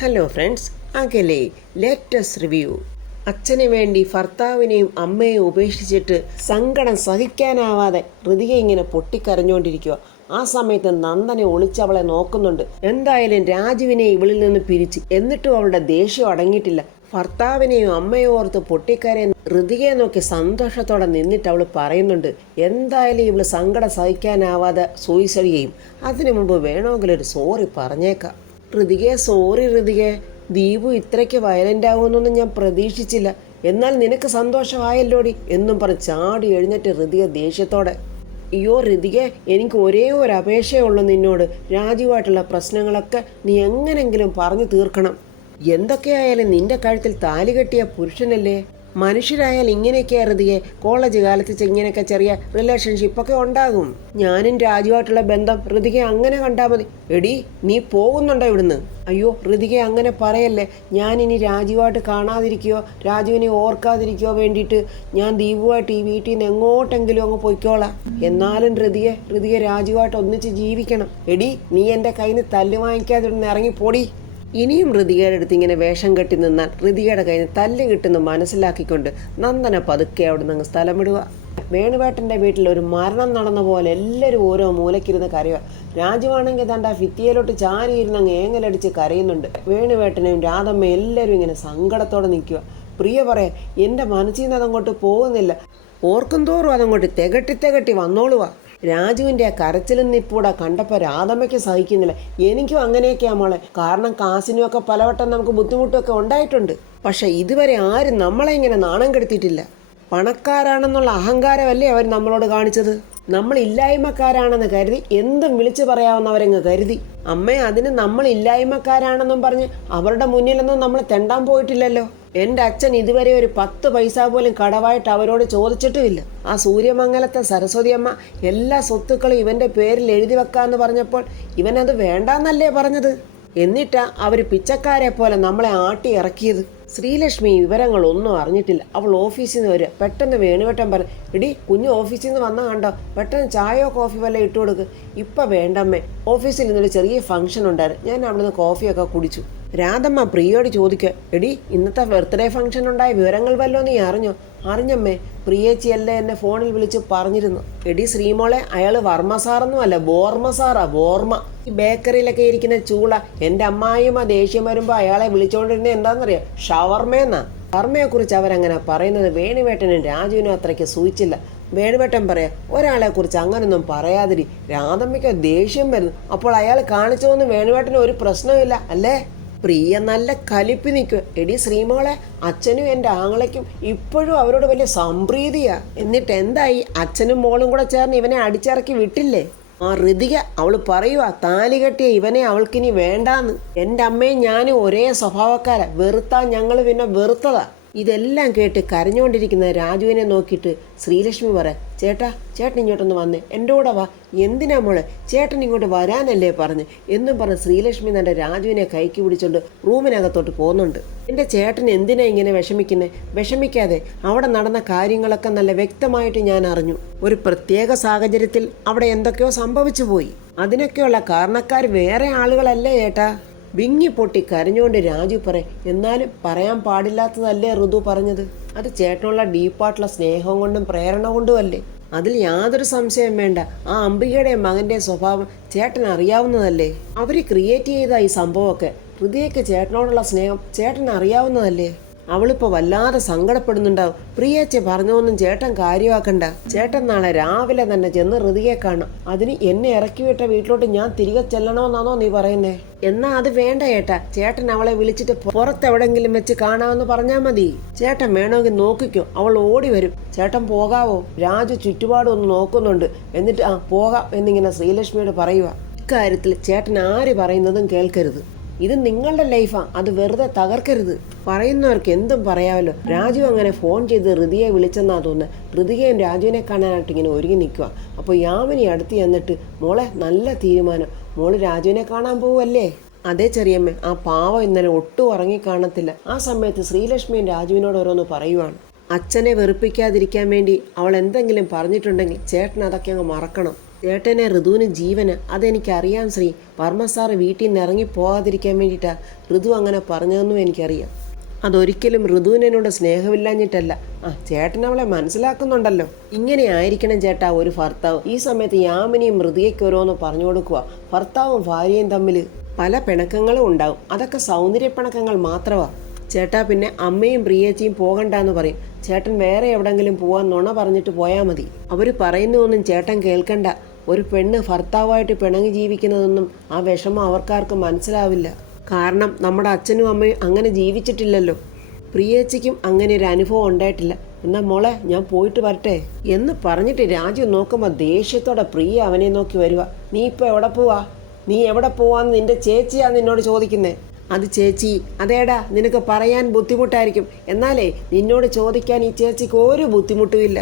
Hello friends, അകലെ latest review. അച്ഛന് വേണ്ടി ഭർത്താവിനെയും അമ്മയെയും ഉപേക്ഷിച്ചിട്ട് സങ്കടം സഹിക്കാനാവാതെ ഋതിക ഇങ്ങനെ പൊട്ടിക്കരഞ്ഞുകൊണ്ടിരിക്കുക. ആ സമയത്ത് നന്ദനെ ഒളിച്ചവളെ നോക്കുന്നുണ്ട്. എന്തായാലും രാജുവിനെ ഇവളിൽ നിന്ന് പിരിച്ച്, എന്നിട്ടും അവളുടെ ദേഷ്യം അടങ്ങിയിട്ടില്ല. ഭർത്താവിനെയും അമ്മയും ഓർത്ത് പൊട്ടിക്കരയും ഋതികയെ നോക്കി സന്തോഷത്തോടെ നിന്നിട്ട് അവൾ പറയുന്നുണ്ട്, എന്തായാലും ഇവള് സങ്കടം സഹിക്കാനാവാതെ സൂയിസൈഡ് ചെയ്യും. അതിനു മുമ്പ് വേണമെങ്കിലൊരു സോറി പറഞ്ഞേക്കാം. ഋതികയെ സോറി ഋതികയെ, ദീപു ഇത്രയ്ക്ക് വയലൻ്റ് ആവുമെന്നൊന്നും ഞാൻ പ്രതീക്ഷിച്ചില്ല. എന്നാൽ നിനക്ക് സന്തോഷമായല്ലോടി എന്നും പറഞ്ഞ് ചാടി എഴുന്നേറ്റ് ഋതിക ദേഷ്യത്തോടെ. അയ്യോ ഋതികെ, എനിക്ക് ഒരേ ഒരു അപേക്ഷയുള്ളൂ നിന്നോട്. രാജുവായിട്ടുള്ള പ്രശ്നങ്ങളൊക്കെ നീ എങ്ങനെങ്കിലും പറഞ്ഞു തീർക്കണം. എന്തൊക്കെയായാലും നിന്റെ കഴുത്തിൽ താലി കെട്ടിയ പുരുഷനല്ലേ. മനുഷ്യരായാൽ ഇങ്ങനെയൊക്കെയാ ഋതികെ. കോളേജ് കാലത്ത് ഇങ്ങനെയൊക്കെ ചെറിയ റിലേഷൻഷിപ്പൊക്കെ ഉണ്ടാകും. ഞാനും രാജുവായിട്ടുള്ള ബന്ധം ഋതികെ അങ്ങനെ കണ്ടാൽ മതി. എടി, നീ പോകുന്നുണ്ടോ ഇവിടുന്ന്? അയ്യോ ഋതികെ, അങ്ങനെ പറയല്ലേ. ഞാനിനി രാജുവായിട്ട് കാണാതിരിക്കുകയോ രാജുവിനെ ഓർക്കാതിരിക്കുകയോ വേണ്ടിയിട്ട് ഞാൻ ദീപുവായിട്ട് ഈ വീട്ടിൽ നിന്ന് എങ്ങോട്ടെങ്കിലും അങ്ങ് പൊയ്ക്കോളാം. എന്നാലും ഋതികെ രാജുവായിട്ട് ഒന്നിച്ച് ജീവിക്കണം. എടി, നീ എൻ്റെ കയ്യിൽ നിന്ന് തല്ല് വാങ്ങിക്കാതെ ഇവിടുന്ന് ഇറങ്ങിപ്പോടി. ഇനിയും ഋതികയുടെ അടുത്ത് ഇങ്ങനെ വേഷം കെട്ടി നിന്നാൽ ഋതികയുടെ കയ്യിൽ നിന്ന് തല്ല് കിട്ടുന്നു മനസ്സിലാക്കിക്കൊണ്ട് നന്ദന പതുക്കെ അവിടെ നിന്ന് സ്ഥലം വിടുക. വേണുവേട്ടൻ്റെ വീട്ടിൽ ഒരു മരണം നടന്ന പോലെ എല്ലാവരും ഓരോ മൂലക്കിരുന്ന് കരയുക. രാജുവാണെങ്കിൽ തൻ്റെ ഭിത്തിയിലോട്ട് ചാരിയിരുന്ന് അങ്ങ് ഏങ്ങലടിച്ച് കരയുന്നുണ്ട്. വേണുവേട്ടനെയും രാധമ്മയും എല്ലാവരും ഇങ്ങനെ സങ്കടത്തോടെ നിൽക്കുക. പ്രിയ പറയാം, എൻ്റെ മനസ്സിൽ നിന്ന് അതങ്ങോട്ട് പോകുന്നില്ല. ഓർക്കും തോറും അതങ്ങോട്ട് തികട്ടി വന്നോളുക. രാജുവിൻ്റെ ആ കരച്ചിലും നിപ്പൂടെ കണ്ടപ്പോൾ രാധമ്മയ്ക്ക് സഹിക്കുന്നില്ല. എനിക്കും അങ്ങനെയൊക്കെയാ മോളെ. കാരണം കാസിനുമൊക്കെ പലവട്ടം നമുക്ക് ബുദ്ധിമുട്ടൊക്കെ ഉണ്ടായിട്ടുണ്ട്. പക്ഷെ ഇതുവരെ ആരും നമ്മളെ ഇങ്ങനെ നാണം കെടുത്തിയിട്ടില്ല. പണക്കാരാണെന്നുള്ള അഹങ്കാരമല്ലേ അവർ നമ്മളോട് കാണിച്ചത്. നമ്മൾ ഇല്ലായ്മക്കാരാണെന്ന് കരുതി എന്തും വിളിച്ചു പറയാവുന്നവരെങ്ങ് കരുതി. അമ്മേ, അതിന് നമ്മൾ ഇല്ലായ്മക്കാരാണെന്നും പറഞ്ഞ് അവരുടെ മുന്നിലൊന്നും നമ്മൾ തെണ്ടാൻ പോയിട്ടില്ലല്ലോ. എൻ്റെ അച്ഛൻ ഇതുവരെ ഒരു 10 പൈസ പോലും കടവായിട്ട് അവരോട് ചോദിച്ചിട്ടുമില്ല. ആ സൂര്യമംഗലത്തെ സരസ്വതി അമ്മ എല്ലാ സ്വത്തുക്കളും ഇവൻ്റെ പേരിൽ എഴുതി വെക്കാമെന്ന് പറഞ്ഞപ്പോൾ ഇവനത് വേണ്ടാന്നല്ലേ പറഞ്ഞത്. എന്നിട്ടാ അവർ പിച്ചക്കാരെ പോലെ നമ്മളെ ആട്ടി ഇറക്കിയത്. ശ്രീലക്ഷ്മി വിവരങ്ങളൊന്നും അറിഞ്ഞിട്ടില്ല. അവൾ ഓഫീസിൽ നിന്ന് വരിക. പെട്ടെന്ന് വേണുവേട്ടൻ പറഞ്ഞു, എടി കുഞ്ഞ് ഓഫീസിൽ നിന്ന് വന്നാൽ കണ്ടോ, പെട്ടെന്ന് ചായയോ കോഫി വല്ല ഇട്ട് കൊടുക്ക്. ഇപ്പം വേണ്ടമ്മേ, ഓഫീസിൽ നിന്നൊരു ചെറിയ ഫംഗ്ഷൻ ഉണ്ടായിരുന്നു, ഞാൻ അവിടെ നിന്ന് കോഫിയൊക്കെ കുടിച്ചു. രാധമ്മ പ്രിയോട് ചോദിക്കുക, എടി ഇന്നത്തെ ബർത്ത്ഡേ ഫംഗ്ഷൻ ഉണ്ടായ വിവരങ്ങൾ വല്ലോ നീ അറിഞ്ഞോ? അറിഞ്ഞമ്മേ, പ്രിയേച്ചിയല്ലേ എന്നെ ഫോണിൽ വിളിച്ച് പറഞ്ഞിരുന്നു. എടി ശ്രീമോളെ, അയാൾ വർമ്മ സാറൊന്നും അല്ല, ബോർമ സാറാ, ബോർമ. ഈ ബേക്കറിയിലൊക്കെ ഇരിക്കുന്ന ചൂള. എൻ്റെ അമ്മായിയമ്മ ദേഷ്യം വരുമ്പോൾ അയാളെ വിളിച്ചുകൊണ്ടിരുന്നത് എന്താണെന്നറിയാം? ഷവർമയെന്നാ. വർമ്മയെക്കുറിച്ച് അവരങ്ങനെ പറയുന്നത് വേണുവേട്ടനും രാജുവിനും അത്രയ്ക്ക് സൂചിച്ചില്ല. വേണുവേട്ടൻ പറയാം, ഒരാളെ കുറിച്ച് അങ്ങനൊന്നും പറയാതിരി. രാധമ്മയ്ക്ക് ദേഷ്യം വരുന്നു. അപ്പോൾ അയാൾ കാണിച്ചതൊന്നും വേണുവേട്ടന് ഒരു പ്രശ്നമില്ല അല്ലേ? പ്രിയ നല്ല കലിപ്പി നിൽക്കുക. എടി ശ്രീമോളെ, അച്ഛനും എൻ്റെ ആങ്ങളയ്ക്കും ഇപ്പോഴും അവരോട് വലിയ സംപ്രീതിയാ. എന്നിട്ട് എന്തായി? അച്ഛനും മോളും കൂടെ ചേർന്ന് ഇവനെ അടിച്ചിറക്കി വിട്ടില്ലേ? ആ ഋതിക അവൾ പറയുക, താലി കെട്ടിയ ഇവനെ അവൾക്കിനി വേണ്ടാന്ന്. എൻ്റെ അമ്മയും ഞാനും ഒരേ സ്വഭാവക്കാരാ. വെറുത്താ ഞങ്ങൾ പിന്നെ വെറുത്തതാ. ഇതെല്ലാം കേട്ട് കരഞ്ഞുകൊണ്ടിരിക്കുന്ന രാജുവിനെ നോക്കിയിട്ട് ശ്രീലക്ഷ്മി പറയാം, ചേട്ടൻ ഇങ്ങോട്ടൊന്ന് വന്നേ, എൻ്റെ കൂടെ വാ. എന്തിനാ മോളെ? ചേട്ടൻ ഇങ്ങോട്ട് വരാനല്ലേ പറഞ്ഞ് എന്നും പറഞ്ഞ് ശ്രീലക്ഷ്മി തൻ്റെ രാജുവിനെ കൈക്ക് പിടിച്ചോണ്ട് റൂമിനകത്തോട്ട് പോകുന്നുണ്ട്. എൻ്റെ ചേട്ടൻ എന്തിനാ ഇങ്ങനെ വിഷമിക്കുന്നത്? വിഷമിക്കാതെ. അവിടെ നടന്ന കാര്യങ്ങളൊക്കെ നല്ല വ്യക്തമായിട്ട് ഞാൻ അറിഞ്ഞു. ഒരു പ്രത്യേക സാഹചര്യത്തിൽ അവിടെ എന്തൊക്കെയോ സംഭവിച്ചു പോയി. അതിനൊക്കെയുള്ള കാരണക്കാർ വേറെ ആളുകളല്ലേ ചേട്ടാ? വിങ്ങി പൊട്ടി കരഞ്ഞുകൊണ്ട് രാജു പറയും, എന്നാലും പറയാൻ പാടില്ലാത്തതല്ലേ ഋതു പറഞ്ഞത്? അത് ചേട്ടനുള്ള ഡീപ്പായിട്ടുള്ള സ്നേഹം കൊണ്ടും പ്രേരണ കൊണ്ടും അല്ലേ? അതിൽ യാതൊരു സംശയം വേണ്ട. ആ അംബികയുടെയും മകൻ്റെ സ്വഭാവം ചേട്ടൻ അറിയാവുന്നതല്ലേ? അവർ ക്രിയേറ്റ് ചെയ്ത ഈ സംഭവമൊക്കെ. ഹൃദയക്ക് ചേട്ടനോടുള്ള സ്നേഹം ചേട്ടൻ അറിയാവുന്നതല്ലേ? അവളിപ്പോൾ വല്ലാതെ സങ്കടപ്പെടുന്നുണ്ടാവും. പ്രിയേച്ചി പറഞ്ഞൊന്നും ചേട്ടൻ കാര്യമാക്കണ്ട. ചേട്ടൻ നാളെ രാവിലെ തന്നെ ചെന്ന് ഋതികയെ കാണണം. അതിന് എന്നെ ഇറക്കി വിട്ട വീട്ടിലോട്ട് ഞാൻ തിരികെ ചെല്ലണമെന്നാണോ നീ പറയുന്നേ? എന്നാ അത് വേണ്ട ചേട്ടാ. ചേട്ടൻ അവളെ വിളിച്ചിട്ട് പുറത്തെവിടെങ്കിലും വെച്ച് കാണാമെന്ന് പറഞ്ഞാൽ മതി. ചേട്ടൻ വേണമെങ്കിൽ നോക്കിക്കോ, അവൾ ഓടി വരും. ചേട്ടൻ പോകാവോ? രാജു ചുറ്റുപാടും ഒന്ന് നോക്കുന്നുണ്ട്. എന്നിട്ട് പോകാം എന്നിങ്ങനെ ശ്രീലക്ഷ്മിയോട് പറയുക. ഇക്കാര്യത്തിൽ ചേട്ടൻ ആര് പറയുന്നതും കേൾക്കരുത്. ഇത് നിങ്ങളുടെ ലൈഫാ, അത് വെറുതെ തകർക്കരുത്. പറയുന്നവർക്ക് എന്തും പറയാമല്ലോ. രാജു അങ്ങനെ ഫോൺ ചെയ്ത് ഋതിയെ വിളിച്ചെന്നാ തോന്നുന്നത്. ഋതികയും രാജുവിനെ കാണാനായിട്ട് ഇങ്ങനെ ഒരുങ്ങി നിൽക്കുക. അപ്പോൾ യാമിനി അടുത്ത് ചെന്നിട്ട്, മോളെ നല്ല തീരുമാനം, മോള് രാജുവിനെ കാണാൻ പോവല്ലേ? അതേ ചെറിയമ്മ, ആ പാവം ഇന്നലെ ഒട്ടും ഉറങ്ങി കാണത്തില്ല. ആ സമയത്ത് ശ്രീലക്ഷ്മിയും രാജുവിനോട് ഓരോന്ന് പറയുവാണ്. അച്ഛനെ വെറുപ്പിക്കാതിരിക്കാൻ വേണ്ടി അവൾ എന്തെങ്കിലും പറഞ്ഞിട്ടുണ്ടെങ്കിൽ ചേട്ടൻ അതൊക്കെ അങ്ങ് മറക്കണം. ചേട്ടനെ ഋതുവിന് ജീവന്, അതെനിക്കറിയാം ശ്രീ. വർമ്മ സാറ് വീട്ടിൽ നിന്ന് ഇറങ്ങി പോകാതിരിക്കാൻ വേണ്ടിയിട്ടാണ് ഋതു അങ്ങനെ പറഞ്ഞതെന്നും എനിക്കറിയാം. അതൊരിക്കലും ഋതുവിനോട് സ്നേഹമില്ലാഞ്ഞിട്ടല്ല. ചേട്ടൻ അവളെ മനസ്സിലാക്കുന്നുണ്ടല്ലോ. ഇങ്ങനെ ആയിരിക്കണം ചേട്ടാ ഒരു ഭർത്താവ്. ഈ സമയത്ത് യാമിനിയും ഋതികയ്ക്ക് ഓരോന്ന് പറഞ്ഞു കൊടുക്കുക. ഭർത്താവും ഭാര്യയും തമ്മിൽ പല പിണക്കങ്ങളും ഉണ്ടാവും. അതൊക്കെ സൗന്ദര്യ പിണക്കങ്ങൾ മാത്രമാണ് ചേട്ടാ. പിന്നെ അമ്മയും പ്രിയേച്ചിയും പോകണ്ടെന്ന് പറയും. ചേട്ടൻ വേറെ എവിടെങ്കിലും പോവാൻ നുണ പറഞ്ഞിട്ട് പോയാൽ മതി. അവർ പറയുന്നതൊന്നും ചേട്ടൻ കേൾക്കണ്ട. ഒരു പെണ്ണ് ഭർത്താവായിട്ട് പിണങ്ങി ജീവിക്കുന്നതൊന്നും ആ വിഷമം അവർക്കാർക്കും മനസ്സിലാവില്ല. കാരണം നമ്മുടെ അച്ഛനും അമ്മയും അങ്ങനെ ജീവിച്ചിട്ടില്ലല്ലോ. പ്രിയേച്ചിക്കും അങ്ങനെ ഒരു അനുഭവം ഉണ്ടായിട്ടില്ല. എന്നാ മോളെ ഞാൻ പോയിട്ട് വരട്ടെ എന്ന് പറഞ്ഞിട്ട് രാജു നോക്കുമ്പോൾ ദേഷ്യത്തോടെ പ്രിയ അവനെ നോക്കി വരുക. നീ ഇപ്പോൾ എവിടെ പോവാ? നീ എവിടെ പോവാന്ന് നിന്റെ ചേച്ചിയാണ് നിന്നോട് ചോദിക്കുന്നേ. അത് ചേച്ചി, അതേടാ നിനക്ക് പറയാൻ ബുദ്ധിമുട്ടായിരിക്കും. എന്നാലേ നിന്നോട് ചോദിക്കാൻ ഈ ചേച്ചിക്ക് ഒരു ബുദ്ധിമുട്ടുമില്ല.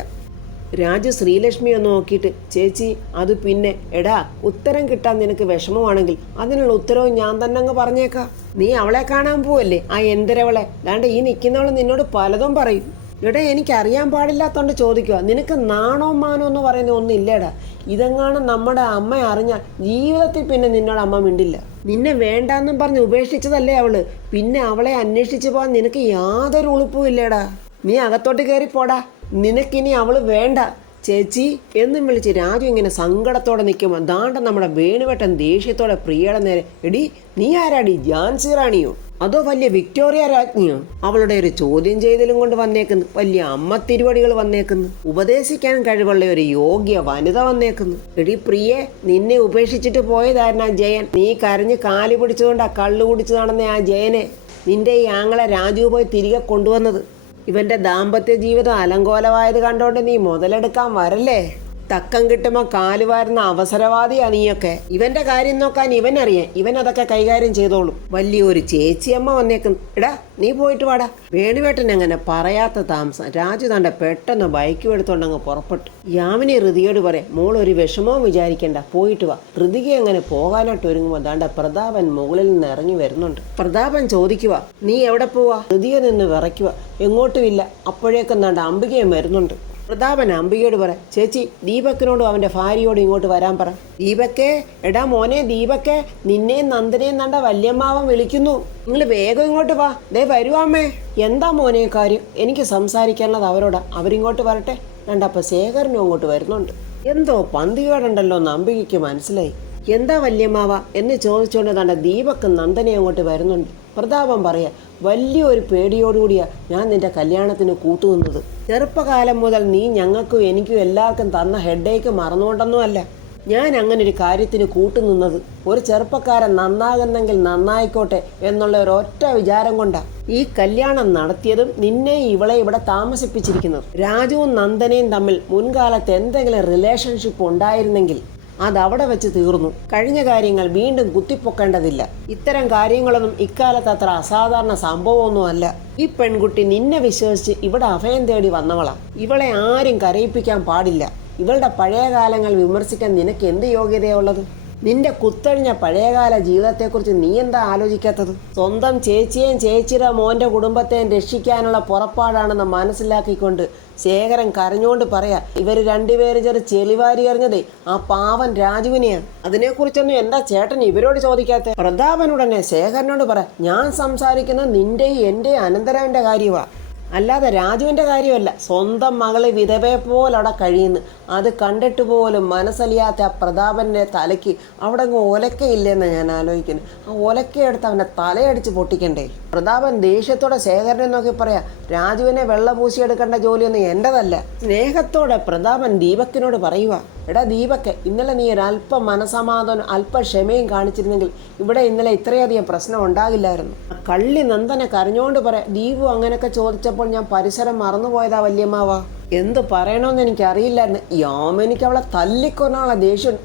രാജു ശ്രീലക്ഷ്മി ഒന്ന് നോക്കിയിട്ട് ചേച്ചി അത് പിന്നെ എടാ ഉത്തരം കിട്ടാൻ നിനക്ക് വിഷമമാണെങ്കിൽ അതിനുള്ള ഉത്തരവും ഞാൻ തന്നെ അങ്ങ് പറഞ്ഞേക്കാം. നീ അവളെ കാണാൻ പോവല്ലേ, ആ എന്തരവളെ? ദാണ്ട് ഈ നിൽക്കുന്നവള് നിന്നോട് പലതും പറയും. എടാ എനിക്കറിയാൻ പാടില്ലാത്തോണ്ട് ചോദിക്കുക. നിനക്ക് നാണോ മാനോ എന്ന് പറയുന്ന ഒന്നും ഇല്ലേടാ. ഇതെങ്ങാനും നമ്മുടെ അമ്മ അറിഞ്ഞാൽ ജീവിതത്തിൽ പിന്നെ നിന്നോട് അമ്മ മിണ്ടില്ല. നിന്നെ വേണ്ടാന്നും പറഞ്ഞ് ഉപേക്ഷിച്ചതല്ലേ അവള്. പിന്നെ അവളെ അന്വേഷിച്ചു പോകാൻ നിനക്ക് യാതൊരു ഉളുപ്പും ഇല്ലേടാ. നീ അകത്തോട്ട് കയറിപ്പോടാ. നിനക്കിനി അവള് വേണ്ട ചേച്ചി എന്നും വിളിച്ച് രാജു ഇങ്ങനെ സങ്കടത്തോടെ നിൽക്കുമ്പോൾ ദാണ്ട നമ്മുടെ വേണുവേട്ടൻ ദേഷ്യത്തോടെ പ്രിയയുടെ നേരെ, എടി നീ ആരാടി, ഝാൻസി റാണിയോ അതോ വലിയ വിക്ടോറിയ രാജ്ഞിയോ? അവളുടെ ഒരു ചോദ്യം ചെയ്തലും കൊണ്ട് വന്നേക്കുന്നു. വലിയ അമ്മ തിരുവടികൾ വന്നേക്കുന്നു. ഉപദേശിക്കാൻ കഴിവുള്ള ഒരു യോഗ്യ വനിത വന്നേക്കുന്നു. എടി പ്രിയെ, നിന്നെ ഉപേക്ഷിച്ചിട്ട് പോയതായിരുന്നു ആ ജയൻ. നീ കരഞ്ഞ് കാല് പിടിച്ചുകൊണ്ട് ആ കള്ളു കുടിച്ചു നടന്ന ആ ജയനെ നിന്റെ ഈ ആങ്ങളെ രാജു പോയി തിരികെ കൊണ്ടുവന്നത്. ഇവന്റെ ദാമ്പത്യ ജീവിതം അലങ്കോലമായത് കണ്ടോണ്ട് നീ മുതലെടുക്കാൻ വരല്ലേ? തക്കം കിട്ടുമ്പോൾ കാലുവാരുന്ന അവസരവാദിയാ നീയൊക്കെ. ഇവന്റെ കാര്യം നോക്കാൻ ഇവനറിയാം. ഇവൻ അതൊക്കെ കൈകാര്യം ചെയ്തോളും. വലിയൊരു ചേച്ചിയമ്മ വന്നേക്കുന്നു. എടാ നീ പോയിട്ട് വാടാ. വേണുവേട്ടൻ അങ്ങനെ പറയാത്ത താമസം രാജു തന്റെ പെട്ടെന്ന് ബൈക്കും എടുത്തോണ്ടങ്ങ് പുറപ്പെട്ടു. യാമിനി ഋതിയോട് പറയാം, മോൾ ഒരു വിഷമവും വിചാരിക്കണ്ട, പോയിട്ട് വാ. ഋതിക അങ്ങനെ പോകാനായിട്ട് ഒരുങ്ങുമ്പോൾ ദാണ്ട പ്രതാപൻ മുകളിൽ നിന്ന് ഇറങ്ങി വരുന്നുണ്ട്. പ്രതാപൻ ചോദിക്കുക, നീ എവിടെ പോവാ? ഋതിക നിന്ന് വിറയ്ക്കുക. എങ്ങോട്ടുമില്ല. അപ്പോഴേക്കും ദാണ്ട അംബികയും വരുന്നുണ്ട്. പ്രതാപൻ അംബികയോട് പറ, ചേച്ചി ദീപക്കിനോടും അവൻ്റെ ഭാര്യയോടും ഇങ്ങോട്ട് വരാൻ പറ. ദീപക്കേ, എടാ മോനെ ദീപക്കേ, നിന്നെയും നന്ദനെയും നണ്ട വല്യമ്മാവൻ വിളിക്കുന്നു. നിങ്ങൾ വേഗം ഇങ്ങോട്ട് വാ. ദേ വരുവാമ്മേ. എന്താ മോനെ കാര്യം? എനിക്ക് സംസാരിക്കാനുള്ളത് അവരോടാ. അവരിങ്ങോട്ട് വരട്ടെ. രണ്ടപ്പോൾ ശേഖരനും അങ്ങോട്ട് വരുന്നുണ്ട്. എന്തോ പന്തികേടുണ്ടല്ലോ എന്ന് അംബികയ്ക്ക് മനസ്സിലായി. എന്താ വല്യമ്മാവ എന്ന് ചോദിച്ചുകൊണ്ട് തൻ്റെ ദീപക്ക് നന്ദനെ അങ്ങോട്ട് വരുന്നുണ്ട്. പ്രതാപം പറയാ, വലിയൊരു പേടിയോടുകൂടിയാ ഞാൻ നിന്റെ കല്യാണത്തിന് കൂട്ടുനിന്നത്. ചെറുപ്പകാലം മുതൽ നീ ഞങ്ങൾക്കും എനിക്കും എല്ലാവർക്കും തന്ന ഹെഡേക്ക് മറന്നുകൊണ്ടൊന്നുമല്ല ഞാൻ അങ്ങനെ ഒരു കാര്യത്തിന് കൂട്ടുനിന്നത്. ഒരു ചെറുപ്പക്കാരൻ നന്നാകുന്നെങ്കിൽ നന്നായിക്കോട്ടെ എന്നുള്ള ഒരൊറ്റ വിചാരം കൊണ്ടാ ഈ കല്യാണം നടത്തിയതും നിന്നെ ഇവളെ ഇവിടെ താമസിപ്പിച്ചിരിക്കുന്നത്. രാജുവും നന്ദനയും തമ്മിൽ മുൻകാലത്ത് എന്തെങ്കിലും റിലേഷൻഷിപ്പ് ഉണ്ടായിരുന്നെങ്കിൽ അതവിടെ വെച്ച് തീർന്നു. കഴിഞ്ഞ കാര്യങ്ങൾ വീണ്ടും കുത്തിപ്പൊക്കേണ്ടതില്ല. ഇത്തരം കാര്യങ്ങളൊന്നും ഇക്കാലത്ത് അത്ര അസാധാരണ സംഭവമൊന്നുമല്ല. ഈ പെൺകുട്ടി നിന്നെ വിശ്വസിച്ച് ഇവിടെ അഭയം തേടി വന്നവളാ. ഇവളെ ആരും കരയിപ്പിക്കാൻ പാടില്ല. ഇവളുടെ പഴയ കാലങ്ങൾ വിമർശിക്കാൻ നിനക്ക് എന്ത് യോഗ്യതയുള്ളത്? നിന്റെ കുത്തഴിഞ്ഞ പഴയകാല ജീവിതത്തെക്കുറിച്ച് നീ എന്താ ആലോചിക്കാത്തത്? സ്വന്തം ചേച്ചിയെയും ചേച്ചിയുടെ മോൻ്റെ കുടുംബത്തെയും രക്ഷിക്കാനുള്ള പുറപ്പാടാണെന്ന് മനസ്സിലാക്കിക്കൊണ്ട് ശേഖരൻ കരഞ്ഞുകൊണ്ട് പറയാ, ഇവർ രണ്ടുപേരും ചെളിവാരി എറിഞ്ഞതേ ആ പാവൻ രാജുവിനെയാണ്. അതിനെക്കുറിച്ചൊന്നും എന്താ ചേട്ടൻ ഇവരോട് ചോദിക്കാത്ത? പ്രതാപനുടനെ ശേഖരനോട് പറ, ഞാൻ സംസാരിക്കുന്നത് നിന്റെയും എൻ്റെയും അനന്തരവൻ്റെ കാര്യമാണ്, അല്ലാതെ രാജുവിൻ്റെ കാര്യമല്ല. സ്വന്തം മകളെ വിധവയെ പോലവിടെ കഴിയുന്നു. അത് കണ്ടിട്ട് പോലും മനസ്സലിയാത്ത ആ പ്രതാപൻ്റെ തലയ്ക്ക് അവിടെ അങ്ങ് ഒലക്കയില്ലെന്ന് ഞാൻ ആലോചിക്കുന്നു. ആ ഒലക്കയെടുത്ത് അവൻ്റെ തലയടിച്ച് പൊട്ടിക്കണ്ടേ? പ്രതാപൻ ദേഷ്യത്തോടെ ശേഖരനെ നോക്കി പറയാ, രാജുവിനെ വെള്ളപൂശിയെടുക്കേണ്ട ജോലിയൊന്നും എൻ്റെതല്ല. സ്നേഹത്തോടെ പ്രതാപൻ ദീപക്കിനോട് പറയുക, എടാ ദീപക്കെ, ഇന്നലെ നീ ഒരല്പം മനസമാധാനം അല്പം ക്ഷമയും കാണിച്ചിരുന്നെങ്കിൽ ഇവിടെ ഇന്നലെ ഇത്രയധികം പ്രശ്നം ഉണ്ടാകില്ലായിരുന്നു. ആ കള്ളി നന്ദനെ കരഞ്ഞോണ്ട് പറയാം, ദീപു അങ്ങനെയൊക്കെ ചോദിച്ചപ്പോൾ ഞാൻ പരിസരം മറന്നുപോയതാ വല്യമ്മാവാ. എന്ത് പറയണമെന്ന് എനിക്കറിയില്ലായിരുന്നു. യാമിനിക്ക് അവളെ തല്ലിക്കൊന്നാനുള്ള ദേഷ്യം.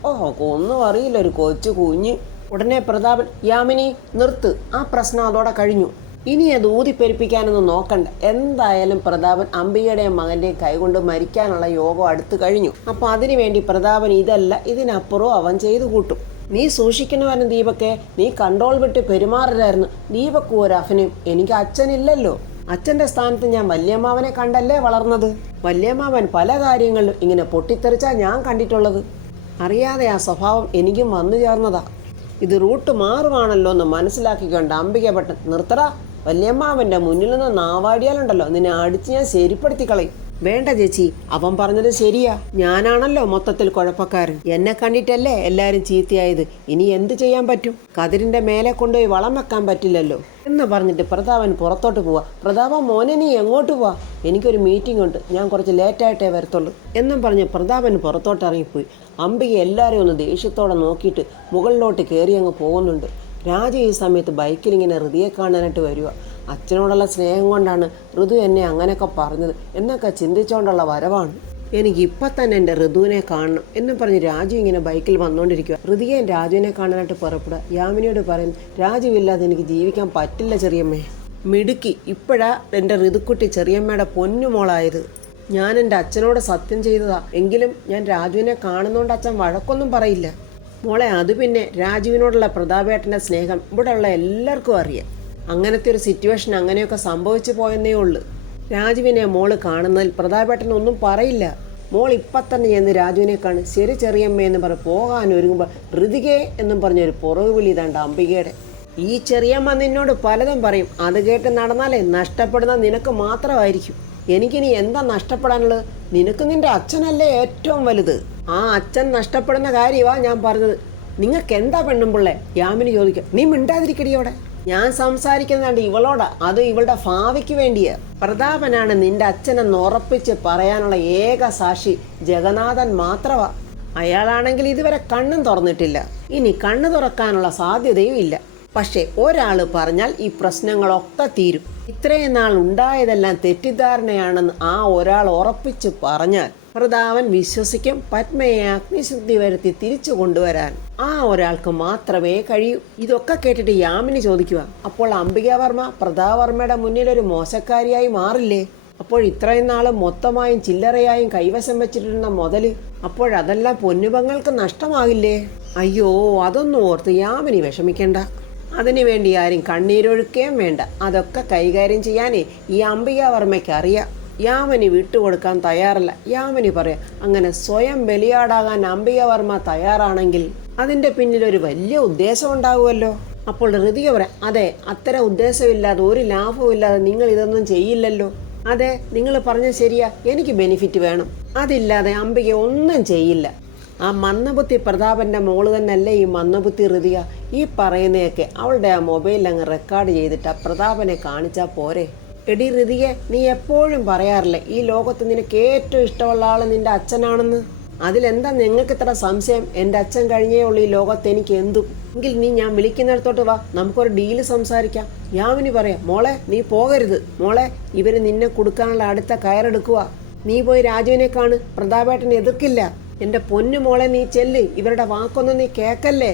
ഒന്നും അറിയില്ല, ഒരു കൊച്ചു കുഞ്ഞ്. ഉടനെ പ്രതാപൻ, യാമിനി നിർത്ത്, ആ പ്രശ്നം അതോടെ കഴിഞ്ഞു. ഇനി അത് ഊതിപ്പെരിപ്പിക്കാനൊന്നും നോക്കണ്ട. എന്തായാലും പ്രതാപൻ അംബികയുടെയും മകൻ്റെയും കൈകൊണ്ട് മരിക്കാനുള്ള യോഗം അടുത്ത് കഴിഞ്ഞു. അപ്പം അതിനുവേണ്ടി പ്രതാപൻ ഇതല്ല ഇതിനപ്പുറവും അവൻ ചെയ്തു കൂട്ടും. നീ സൂക്ഷിക്കണമായിരുന്നു ദീപക്കെ. നീ കൺട്രോൾ വിട്ട് പെരുമാറലായിരുന്നു. ദീപക്ക് ഒരു അഫനും. എനിക്ക് അച്ഛനില്ലല്ലോ. അച്ഛൻ്റെ സ്ഥാനത്ത് ഞാൻ വല്യമ്മാവനെ കണ്ടല്ലേ വളർന്നത്. വല്യമ്മാവൻ പല കാര്യങ്ങളിലും ഇങ്ങനെ പൊട്ടിത്തെറിച്ചാൽ ഞാൻ കണ്ടിട്ടുള്ളത്. അറിയാതെ ആ സ്വഭാവം എനിക്കും വന്നു ചേർന്നതാ. ഇത് റൂട്ട് മാറുവാണല്ലോ എന്ന് മനസ്സിലാക്കിക്കൊണ്ട് അംബിക പെട്ടെന്ന് നിർത്തടാ, വല്യമ്മാവൻ്റെ മുന്നിൽ നിന്ന് നാവാടിയാലുണ്ടല്ലോ നിന്നെ അടിച്ച് ഞാൻ ശരിപ്പെടുത്തി കളയും. വേണ്ട ചേച്ചി, അവൻ പറഞ്ഞത് ശരിയാ. ഞാനാണല്ലോ മൊത്തത്തിൽ കുഴപ്പക്കാരൻ. എന്നെ കണ്ടിട്ടല്ലേ എല്ലാവരും ചീത്തയായത്. ഇനി എന്ത് ചെയ്യാൻ പറ്റും? കതിരിന്റെ മേലെ കൊണ്ടുപോയി വളം വെക്കാൻ പറ്റില്ലല്ലോ എന്ന് പറഞ്ഞിട്ട് പ്രതാപൻ പുറത്തോട്ട് പോവാ. പ്രതാപൻ മോനെ നീ എങ്ങോട്ട് പോവാ? എനിക്കൊരു മീറ്റിംഗ് ഉണ്ട്, ഞാൻ കുറച്ച് ലേറ്റായിട്ടേ വരത്തുള്ളൂ എന്നും പറഞ്ഞ് പ്രതാപൻ പുറത്തോട്ട് ഇറങ്ങിപ്പോയി. അംബിക എല്ലാവരും ഒന്ന് ദേഷ്യത്തോടെ നോക്കിയിട്ട് മുകളിലോട്ട് കയറി അങ്ങ് പോകുന്നുണ്ട്. രാജു ഈ സമയത്ത് ബൈക്കിൽ ഇങ്ങനെ ഋതിയെ കാണാനായിട്ട് വരിക. അച്ഛനോടുള്ള സ്നേഹം കൊണ്ടാണ് ഋതു എന്നെ അങ്ങനെയൊക്കെ പറഞ്ഞത് എന്നൊക്കെ ചിന്തിച്ചുകൊണ്ടുള്ള വരവാണ്. എനിക്കിപ്പം തന്നെ എൻ്റെ ഋതുവിനെ കാണണം എന്നും പറഞ്ഞ് രാജു ഇങ്ങനെ ബൈക്കിൽ വന്നുകൊണ്ടിരിക്കുക. ഋതിയെ രാജുവിനെ കാണാനായിട്ട് പുറപ്പെടുക. യാമിനിയോട് പറയും, രാജുവില്ലാതെ എനിക്ക് ജീവിക്കാൻ പറ്റില്ല ചെറിയമ്മേ. മിടുക്കി, ഇപ്പോഴാ എൻ്റെ ഋതുക്കുട്ടി ചെറിയമ്മയുടെ പൊന്നുമോളായത്. ഞാൻ എൻ്റെ അച്ഛനോട് സത്യം ചെയ്തതാ, എങ്കിലും ഞാൻ രാജുവിനെ കാണുന്നതുകൊണ്ട് അച്ഛൻ വഴക്കൊന്നും പറയില്ല. മോളെ, അത് പിന്നെ രാജുവിനോടുള്ള പ്രതാപേട്ടൻ്റെ സ്നേഹം ഇവിടെയുള്ള എല്ലാവർക്കും അറിയാം. അങ്ങനത്തെ ഒരു സിറ്റുവേഷൻ അങ്ങനെയൊക്കെ സംഭവിച്ചു പോയെന്നേ ഉള്ളൂ. രാജുവിനെ മോള് കാണുന്നതിൽ പ്രതാപേട്ടൻ ഒന്നും പറയില്ല. മോൾ ഇപ്പം തന്നെ ചെന്ന് രാജുവിനെ കാണും. ശരി ചെറിയമ്മ എന്ന് പറഞ്ഞ് പോകാൻ ഒരുങ്ങുമ്പോൾ ഋതികേ എന്നും പറഞ്ഞൊരു പുറകു വിളി ഇതാണ്ട് അംബികയുടെ. ഈ ചെറിയമ്മ നിന്നോട് പലതും പറയും, അത് കേട്ട് നടന്നാലേ നഷ്ടപ്പെടുന്ന നിനക്ക് മാത്രമായിരിക്കും. എനിക്കിനി എന്താ നഷ്ടപ്പെടാനുള്ളത്? നിനക്ക് നിന്റെ അച്ഛനല്ലേ ഏറ്റവും വലുത്. ആ അച്ഛൻ നഷ്ടപ്പെടുന്ന കാര്യമാണ് ഞാൻ പറഞ്ഞത്. നിങ്ങൾക്ക് എന്താ പെണ്ണുമ്പിള്ളേ? യാമിനി ചോദിക്കുക. നീ മിണ്ടാതിരിക്കടിയോടെ. ഞാൻ സംസാരിക്കുന്നുണ്ട് ഇവളോടാ, അത് ഇവളുടെ ഭാവിക്ക് വേണ്ടിയാ. പ്രതാപനാണ് നിന്റെ അച്ഛനെന്ന് ഉറപ്പിച്ച് പറയാനുള്ള ഏക സാക്ഷി ജഗന്നാഥൻ മാത്രമാ. അയാളാണെങ്കിൽ ഇതുവരെ കണ്ണും തുറന്നിട്ടില്ല, ഇനി കണ്ണു തുറക്കാനുള്ള സാധ്യതയും ഇല്ല. പക്ഷെ ഒരാൾ പറഞ്ഞാൽ ഈ പ്രശ്നങ്ങളൊക്കെ തീരും. ഇത്രയും നാൾ ഉണ്ടായതെല്ലാം തെറ്റിദ്ധാരണയാണെന്ന് ആ ഒരാൾ ഉറപ്പിച്ച് പറഞ്ഞാൽ പ്രതാപൻ വിശ്വസിക്കും. പത്മയെ അഗ്നിശുദ്ധി വരുത്തി തിരിച്ചു കൊണ്ടുവരാൻ ആ ഒരാൾക്ക് മാത്രമേ കഴിയൂ. ഇതൊക്കെ കേട്ടിട്ട് യാമിനി ചോദിക്കുക, അപ്പോൾ അംബികാവർമ്മ പ്രതാപവർമ്മയുടെ മുന്നിൽ ഒരു മോശക്കാരിയായി മാറില്ലേ? അപ്പോൾ ഇത്രയും നാളും മൊത്തമായും ചില്ലറയായും കൈവശം വെച്ചിട്ടിരുന്ന മുതല് അപ്പോഴതെല്ലാം പൊന്നുപങ്ങൾക്ക് നഷ്ടമാകില്ലേ? അയ്യോ, അതൊന്നും ഓർത്ത് യാമിനി വിഷമിക്കണ്ട. അതിനുവേണ്ടി ആരും കണ്ണീരൊഴുക്കുകയും വേണ്ട. അതൊക്കെ കൈകാര്യം ചെയ്യാനേ ഈ അംബികാവർമ്മയ്ക്ക് അറിയാം. യാമിനി വിട്ടുകൊടുക്കാൻ തയ്യാറല്ല. യാമിനി പറയാം, അങ്ങനെ സ്വയം ബലിയാടാകാൻ അംബികാവർമ്മ തയ്യാറാണെങ്കിൽ അതിൻ്റെ പിന്നിലൊരു വലിയ ഉദ്ദേശം ഉണ്ടാവുമല്ലോ. അപ്പോൾ ഋതിക പറയാം, അതെ, അത്തരം ഉദ്ദേശമില്ലാതെ ഒരു ലാഭവുമില്ലാതെ നിങ്ങൾ ഇതൊന്നും ചെയ്യില്ലല്ലോ. അതെ, നിങ്ങൾ പറഞ്ഞ ശരിയാ, എനിക്ക് ബെനിഫിറ്റ് വേണം. അതില്ലാതെ അംബിക ഒന്നും ചെയ്യില്ല. ആ മന്ദബുദ്ധി പ്രതാപൻ്റെ മോള് തന്നെയല്ലേ ഈ മന്ദബുദ്ധി ഋതിക. ഈ പറയുന്നതൊക്കെ അവളുടെ ആ മൊബൈലിൽ അങ്ങ് റെക്കോർഡ് ചെയ്തിട്ട് പ്രതാപനെ കാണിച്ചാൽ പോരെ? എടി ഋതിക, നീ എപ്പോഴും പറയാറില്ലേ ഈ ലോകത്ത് നിനക്ക് ഏറ്റവും ഇഷ്ടമുള്ള ആൾ നിന്റെ അച്ഛനാണെന്ന്. അതിലെന്താ നിങ്ങൾക്ക് ഇത്ര സംശയം? എൻ്റെ അച്ഛൻ കഴിഞ്ഞേ ഉള്ളൂ ഈ ലോകത്ത് എനിക്ക് എന്തും. എങ്കിൽ നീ ഞാൻ വിളിക്കുന്നിടത്തോട്ട് വാ, നമുക്കൊരു ഡീല് സംസാരിക്കാം. യാമിനി പറയാം, മോളെ നീ പോകരുത്. മോളെ, ഇവർ നിന്നെ കൊടുക്കാനുള്ള അടുത്ത കയറെടുക്കുക. നീ പോയി രാജുവിനെ കാണ്, പ്രതാപേട്ടനെ എതിർക്കില്ല. എൻ്റെ പൊന്നു മോളെ നീ ചെല്ല്, ഇവരുടെ വാക്കൊന്നും നീ കേക്കല്ലേ.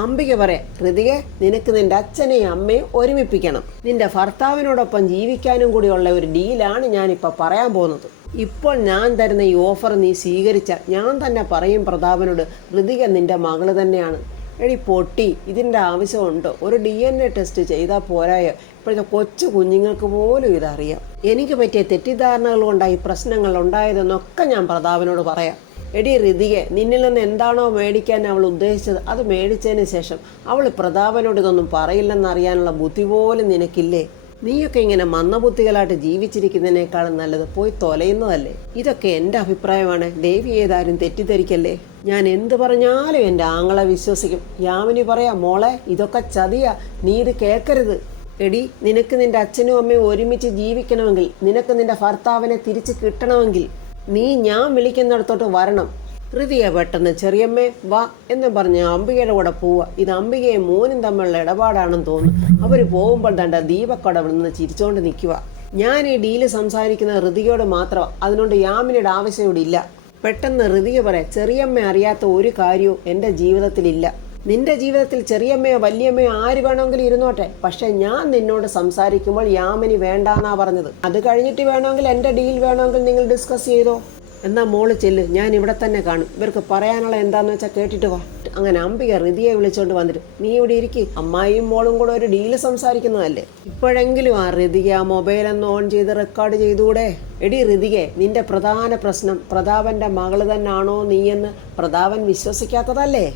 അംബിക പറയാം, ഋതിക, നിനക്ക് നിന്റെ അച്ഛനെയും അമ്മയും ഒരുമിപ്പിക്കണം. നിന്റെ ഭർത്താവിനോടൊപ്പം ജീവിക്കാനും കൂടിയുള്ള ഒരു ഡീലാണ് ഞാനിപ്പോൾ പറയാൻ പോകുന്നത്. ഇപ്പോൾ ഞാൻ തരുന്ന ഈ ഓഫർ നീ സ്വീകരിച്ചാൽ ഞാൻ തന്നെ പറയും പ്രതാപനോട്, ഋതിക നിന്റെ മകള് തന്നെയാണ്. എടി പൊട്ടി, ഇതിൻ്റെ ആവശ്യമുണ്ടോ? ഒരു DNA ടെസ്റ്റ് ചെയ്താൽ പോരായോ? ഇപ്പോഴത്തെ കൊച്ചു കുഞ്ഞുങ്ങൾക്ക് പോലും ഇതറിയാം. എനിക്ക് പറ്റിയ തെറ്റിദ്ധാരണകൾ കൊണ്ടായി പ്രശ്നങ്ങൾ ഉണ്ടായതെന്നൊക്കെ ഞാൻ പ്രതാപനോട് പറയാം. എടി ഋതികെ, നിന്നിൽ നിന്ന് എന്താണോ മേടിക്കാൻ അവൾ ഉദ്ദേശിച്ചത് അത് മേടിച്ചതിന് ശേഷം അവൾ പ്രതാപനോട് ഇതൊന്നും പറയില്ലെന്നറിയാനുള്ള ബുദ്ധി പോലും നിനക്കില്ലേ? നീയൊക്കെ ഇങ്ങനെ മന്ദബുദ്ധികളായിട്ട് ജീവിച്ചിരിക്കുന്നതിനേക്കാളും നല്ലത് പോയി തൊലയുന്നതല്ലേ. ഇതൊക്കെ എൻ്റെ അഭിപ്രായമാണ്, ദേവി ഏതാരും തെറ്റിദ്ധരിക്കല്ലേ. ഞാൻ എന്ത് പറഞ്ഞാലും എൻ്റെ ആങ്ങളെ വിശ്വസിക്കും. യാമിനി പറയാം, മോളെ ഇതൊക്കെ ചതിയാ, നീ ഇത് കേൾക്കരുത്. എടി, നിനക്ക് നിന്റെ അച്ഛനും അമ്മയും ഒരുമിച്ച് ജീവിക്കണമെങ്കിൽ, നിനക്ക് നിന്റെ ഭർത്താവിനെ തിരിച്ച് കിട്ടണമെങ്കിൽ നീ ഞാൻ വിളിക്കുന്നിടത്തോട്ട് വരണം. ഋതിയ പെട്ടെന്ന് ചെറിയമ്മേ വാ എന്ന് പറഞ്ഞ് അംബികയുടെ കൂടെ പോവുക. ഇത് അംബികയും മോനും തമ്മിലുള്ള ഇടപാടാണെന്ന് തോന്നുന്നു. അവർ പോകുമ്പോൾ തൻ്റെ ദീപക്കട നിന്ന് ചിരിച്ചുകൊണ്ട് നിൽക്കുക. ഞാൻ ഈ ഡീല് സംസാരിക്കുന്ന ഋതികയോട് മാത്രമാണ്, അതിനോട് യാമിനിയുടെ ആവശ്യം ഇവിടെ ഇല്ല. പെട്ടെന്ന് ഋതിക പറയാം, ചെറിയമ്മ അറിയാത്ത ഒരു കാര്യവും എൻ്റെ ജീവിതത്തിലില്ല. നിന്റെ ജീവിതത്തിൽ ചെറിയമ്മയോ വല്യമ്മയോ ആര് വേണമെങ്കിലും ഇരുന്നോട്ടെ, പക്ഷെ ഞാൻ നിന്നോട് സംസാരിക്കുമ്പോൾ യാമിനി വേണ്ടാന്നാ പറഞ്ഞത്. അത് കഴിഞ്ഞിട്ട് വേണമെങ്കിൽ എൻ്റെ ഡീൽ വേണമെങ്കിൽ നിങ്ങൾ ഡിസ്കസ് ചെയ്തോ. എന്നാൽ മോള് ചെല്ല്, ഞാൻ ഇവിടെ തന്നെ കാണും. ഇവർക്ക് പറയാനുള്ള എന്താണെന്ന് വെച്ചാൽ കേട്ടിട്ട് വാ. അങ്ങനെ അംബിക ഹൃതിയെ വിളിച്ചോണ്ട് വന്നിട്ട്, നീ ഇവിടെ ഇരിക്ക്, അമ്മായിയും മോളും കൂടെ ഒരു ഡീല് സംസാരിക്കുന്നതല്ലേ, ഇപ്പോഴെങ്കിലും ആ ഹൃതിക ആ മൊബൈലൊന്ന് ഓൺ ചെയ്ത് റെക്കോർഡ് ചെയ്തുകൂടെ? എടി ഹൃതികെ, നിന്റെ പ്രധാന പ്രശ്നം പ്രതാപന്റെ മകള് തന്നെയാണോ നീയെന്ന് പ്രതാപൻ വിശ്വസിക്കാത്തതല്ലേ?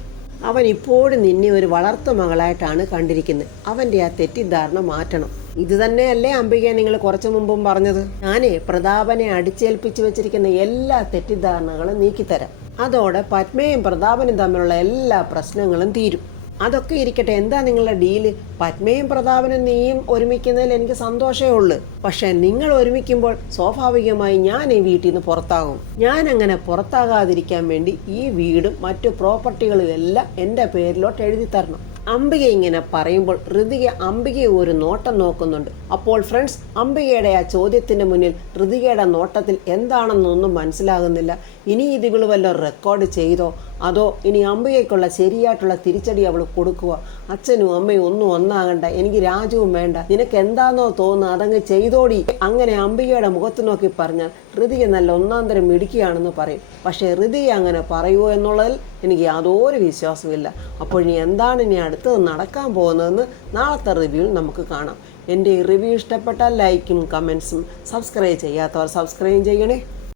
അവൻ ഇപ്പോഴും നിന്നെ ഒരു വളർത്തു മകളായിട്ടാണ് കണ്ടിരിക്കുന്നത്. അവൻ്റെ ആ തെറ്റിദ്ധാരണ മാറ്റണം. ഇത് തന്നെയല്ലേ അംബിക നിങ്ങൾ കുറച്ചു മുമ്പും പറഞ്ഞത്? ഞാനേ പ്രതാപനെ അടിച്ചേൽപ്പിച്ചു വെച്ചിരിക്കുന്ന എല്ലാ തെറ്റിദ്ധാരണകളും നീക്കിത്തരാം. അതോടെ പത്മയും പ്രതാപനും തമ്മിലുള്ള എല്ലാ പ്രശ്നങ്ങളും തീരും. അതൊക്കെ ഇരിക്കട്ടെ, എന്താ നിങ്ങളുടെ ഡീല്? പത്മയും പ്രതാപനും നീയും ഒരുമിക്കുന്നതിൽ എനിക്ക് സന്തോഷമേ ഉള്ളൂ. പക്ഷെ നിങ്ങൾ ഒരുമിക്കുമ്പോൾ സ്വാഭാവികമായി ഞാൻ ഈ വീട്ടിൽ നിന്ന് പുറത്താകും. ഞാൻ അങ്ങനെ പുറത്താകാതിരിക്കാൻ വേണ്ടി ഈ വീടും മറ്റു പ്രോപ്പർട്ടികളും എല്ലാം എൻ്റെ പേരിലോട്ട് എഴുതി തരണം. അംബിക ഇങ്ങനെ പറയുമ്പോൾ ഹൃതിക അംബികയെ ഒരു നോട്ടം നോക്കുന്നുണ്ട്. അപ്പോൾ ഫ്രണ്ട്സ്, അംബികയുടെ ആ ചോദ്യത്തിന് മുന്നിൽ ഹൃതികയുടെ നോട്ടത്തിൽ എന്താണെന്നൊന്നും മനസ്സിലാകുന്നില്ല. ഇനി ഇതികൾ വല്ലതും റെക്കോർഡ് ചെയ്തോ, അതോ ഇനി അംബികയ്ക്കുള്ള ശരിയായിട്ടുള്ള തിരിച്ചടി അവൾ കൊടുക്കുക? അച്ഛനും അമ്മയും ഒന്നും ഒന്നാകണ്ട, എനിക്ക് രാജുവും വേണ്ട, നിനക്ക് എന്താണെന്നോ തോന്നുന്നു അതങ്ങ് ചെയ്തോടി. അങ്ങനെ അംബികയുടെ മുഖത്ത് നോക്കി പറഞ്ഞാൽ ഹൃതിക നല്ല ഒന്നാം തരം മിടുക്കിയാണെന്ന് പറയും. പക്ഷേ ഹൃതിക അങ്ങനെ പറയുമോ എന്നുള്ളതിൽ എനിക്ക് യാതൊരു വിശ്വാസമില്ല. അപ്പോൾ ഇനി എന്താണ് ഇനി അടുത്തത് നടക്കാൻ പോകുന്നതെന്ന് നാളത്തെ റിവ്യൂവിൽ നമുക്ക് കാണാം. എൻ്റെ ഈ റിവ്യൂ ഇഷ്ടപ്പെട്ടാൽ ലൈക്കും കമൻസും, സബ്സ്ക്രൈബ് ചെയ്യാത്തവർ സബ്സ്ക്രൈബ് ചെയ്യണേ.